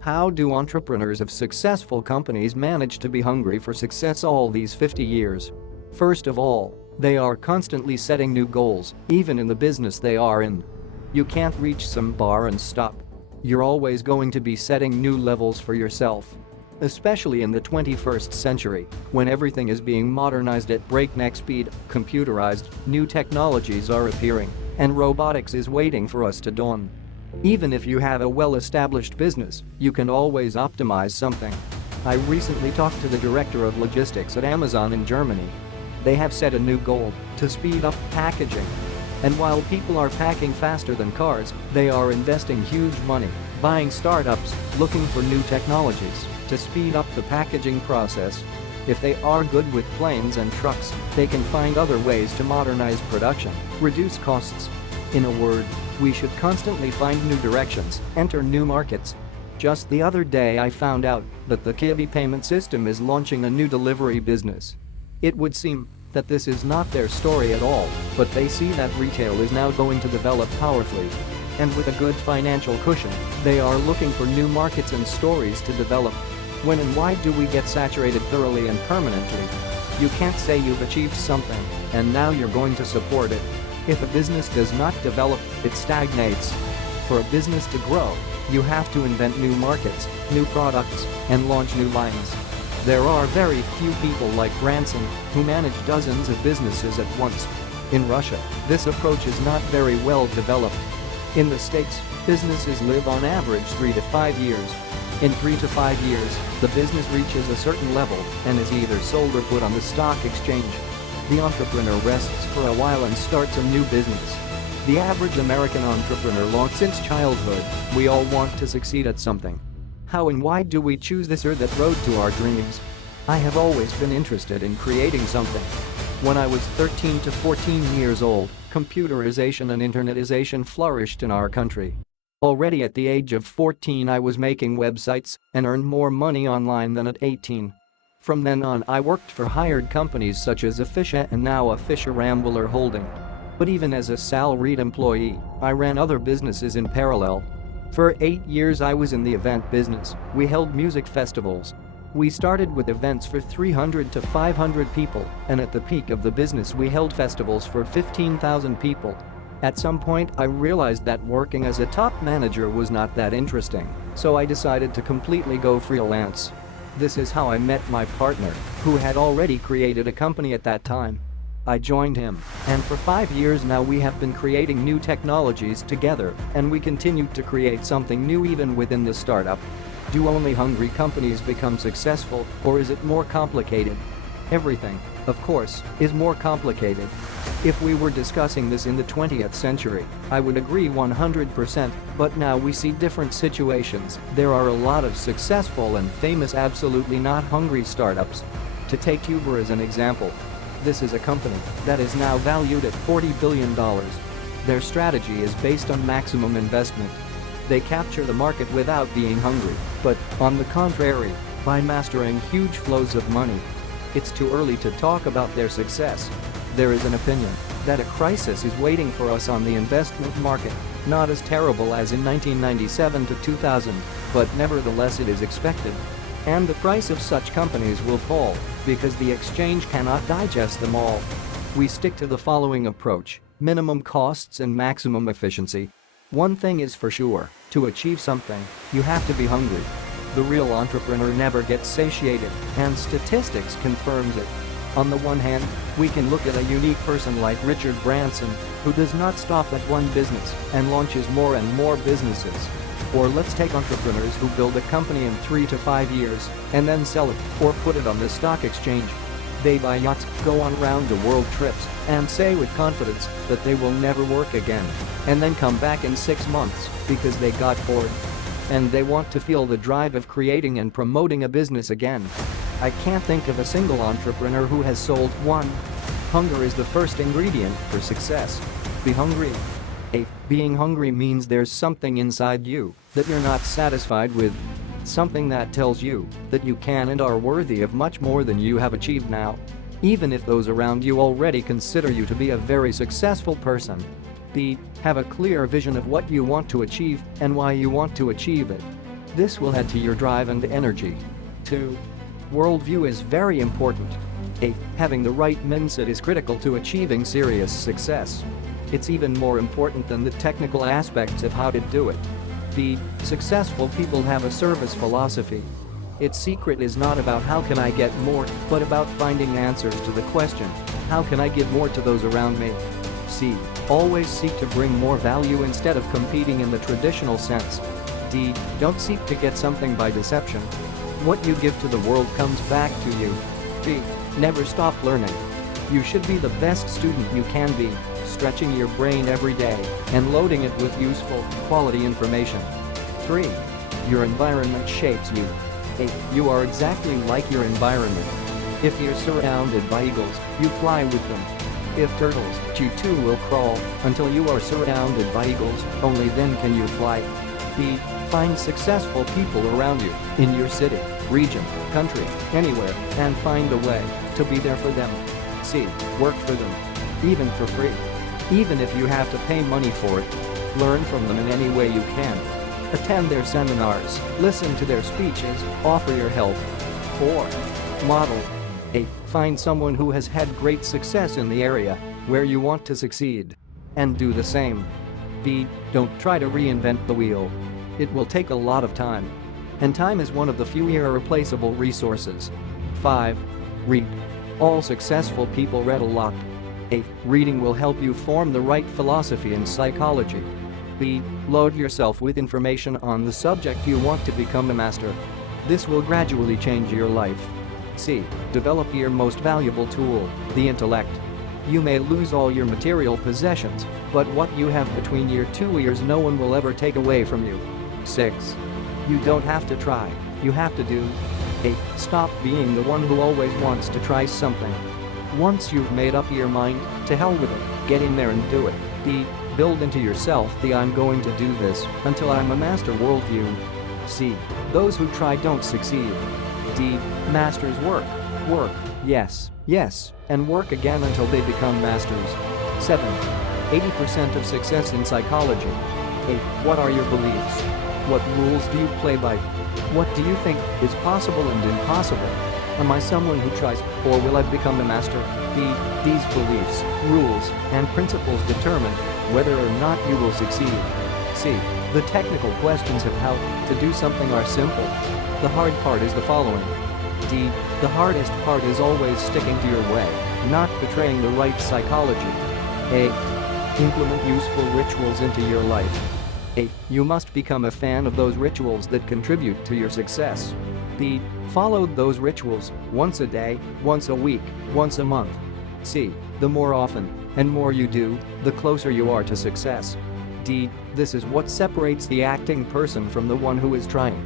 How do entrepreneurs of successful companies manage to be hungry for success all these 50 years? First of all, they are constantly setting new goals, even in the business they are in. You can't reach some bar and stop. You're always going to be setting new levels for yourself. Especially in the 21st century, when everything is being modernized at breakneck speed, computerized, new technologies are appearing, and robotics is waiting for us to dawn. Even if you have a well-established business, you can always optimize something. I recently talked to the director of logistics at Amazon in Germany. They have set a new goal to speed up packaging. And while people are packing faster than cars, they are investing huge money, buying startups, looking for new technologies to speed up the packaging process. If they are good with planes and trucks, they can find other ways to modernize production, reduce costs. In a word, we should constantly find new directions, enter new markets. Just the other day I found out that the Kiwi payment system is launching a new delivery business. It would seem that this is not their story at all, but they see that retail is now going to develop powerfully. And with a good financial cushion, they are looking for new markets and stories to develop. When and why do we get saturated thoroughly and permanently? You can't say you've achieved something and now you're going to support it. If a business does not develop, it stagnates. For a business to grow, you have to invent new markets, new products, and launch new lines. There are very few people like Branson who manage dozens of businesses at once. In Russia, this approach is not very well developed. In the States, businesses live on average 3 to 5 years. In 3 to 5 years, the business reaches a certain level and is either sold or put on the stock exchange. The entrepreneur rests for a while and starts a new business. The average American entrepreneur launched since childhood. We all want to succeed at something. How and why do we choose this or that road to our dreams? I have always been interested in creating something. When I was 13 to 14 years old, computerization and internetization flourished in our country. Already at the age of 14 I was making websites and earned more money online than at 18. From then on I worked for hired companies such as Fisher and now Fisher Rambler Holding. But even as a salaried employee, I ran other businesses in parallel. For 8 years I was in the event business. We held music festivals. We started with events for 300 to 500 people, and at the peak of the business we held festivals for 15,000 people. At some point I realized that working as a top manager was not that interesting, so I decided to completely go freelance. This is how I met my partner, who had already created a company at that time. I joined him, and for 5 years now we have been creating new technologies together, and we continue to create something new even within the startup. Do only hungry companies become successful, or is it more complicated? Everything, of course, is more complicated. If we were discussing this in the 20th century, I would agree 100%, but now we see different situations. There are a lot of successful and famous absolutely not hungry startups. To take Uber as an example, this is a company that is now valued at $40 billion. Their strategy is based on maximum investment. They capture the market without being hungry, but, on the contrary, by mastering huge flows of money. It's too early to talk about their success. There is an opinion that a crisis is waiting for us on the investment market, not as terrible as in 1997 to 2000, but nevertheless it is expected. And the price of such companies will fall, because the exchange cannot digest them all. We stick to the following approach: minimum costs and maximum efficiency. One thing is for sure, to achieve something, you have to be hungry. The real entrepreneur never gets satiated, and statistics confirms it. On the one hand, we can look at a unique person like Richard Branson, who does not stop at one business and launches more and more businesses. Or let's take entrepreneurs who build a company in 3 to 5 years and then sell it or put it on the stock exchange. They buy yachts, go on round-the-world trips, and say with confidence that they will never work again, and then come back in 6 months because they got bored. And they want to feel the drive of creating and promoting a business again. I can't think of a single entrepreneur who has sold one. Hunger is the first ingredient for success. Be hungry. Being hungry means there's something inside you that you're not satisfied with. Something that tells you that you can and are worthy of much more than you have achieved now. Even if those around you already consider you to be a very successful person. B. Have a clear vision of what you want to achieve and why you want to achieve it. This will add to your drive and energy. 2. Worldview is very important. A. Having the right mindset is critical to achieving serious success. It's even more important than the technical aspects of how to do it. B. Successful people have a service philosophy. Its secret is not about how can I get more, but about finding answers to the question, how can I give more to those around me? C. Always seek to bring more value instead of competing in the traditional sense. D. Don't seek to get something by deception. What you give to the world comes back to you. B. Never stop learning. You should be the best student you can be, stretching your brain every day and loading it with useful, quality information. 3. Your environment shapes you. 8. You are exactly like your environment. If you're surrounded by eagles, you fly with them. If turtles, you too will crawl until you are surrounded by eagles, only then can you fly. B. Find successful people around you, in your city, region, country, anywhere, and find a way to be there for them. C. Work for them. Even for free. Even if you have to pay money for it. Learn from them in any way you can. Attend their seminars, listen to their speeches, offer your help. 4. Model. A. Find someone who has had great success in the area where you want to succeed. And do the same. B. Don't try to reinvent the wheel. It will take a lot of time. And time is one of the few irreplaceable resources. 5. Read. All successful people read a lot. A. Reading will help you form the right philosophy in psychology. B. Load yourself with information on the subject you want to become a master. This will gradually change your life. C. Develop your most valuable tool, the intellect. You may lose all your material possessions, but what you have between your two ears no one will ever take away from you. 6. You don't have to try, you have to do. 8. Stop being the one who always wants to try something. Once you've made up your mind, to hell with it, get in there and do it. D. Build into yourself the I'm going to do this until I'm a master worldview. C. Those who try don't succeed. D. Masters work, yes, and work again until they become masters. 7. 80% of success in psychology. 8. What are your beliefs? What rules do you play by? What do you think is possible and impossible? Am I someone who tries, or will I become a master? B. These beliefs, rules, and principles determine whether or not you will succeed. C. The technical questions of how to do something are simple. The hard part is the following. D. The hardest part is always sticking to your way, not betraying the right psychology. A. Implement useful rituals into your life. A. You must become a fan of those rituals that contribute to your success. B. Follow those rituals once a day, once a week, once a month. C. The more often and more you do, the closer you are to success. D. This is what separates the acting person from the one who is trying.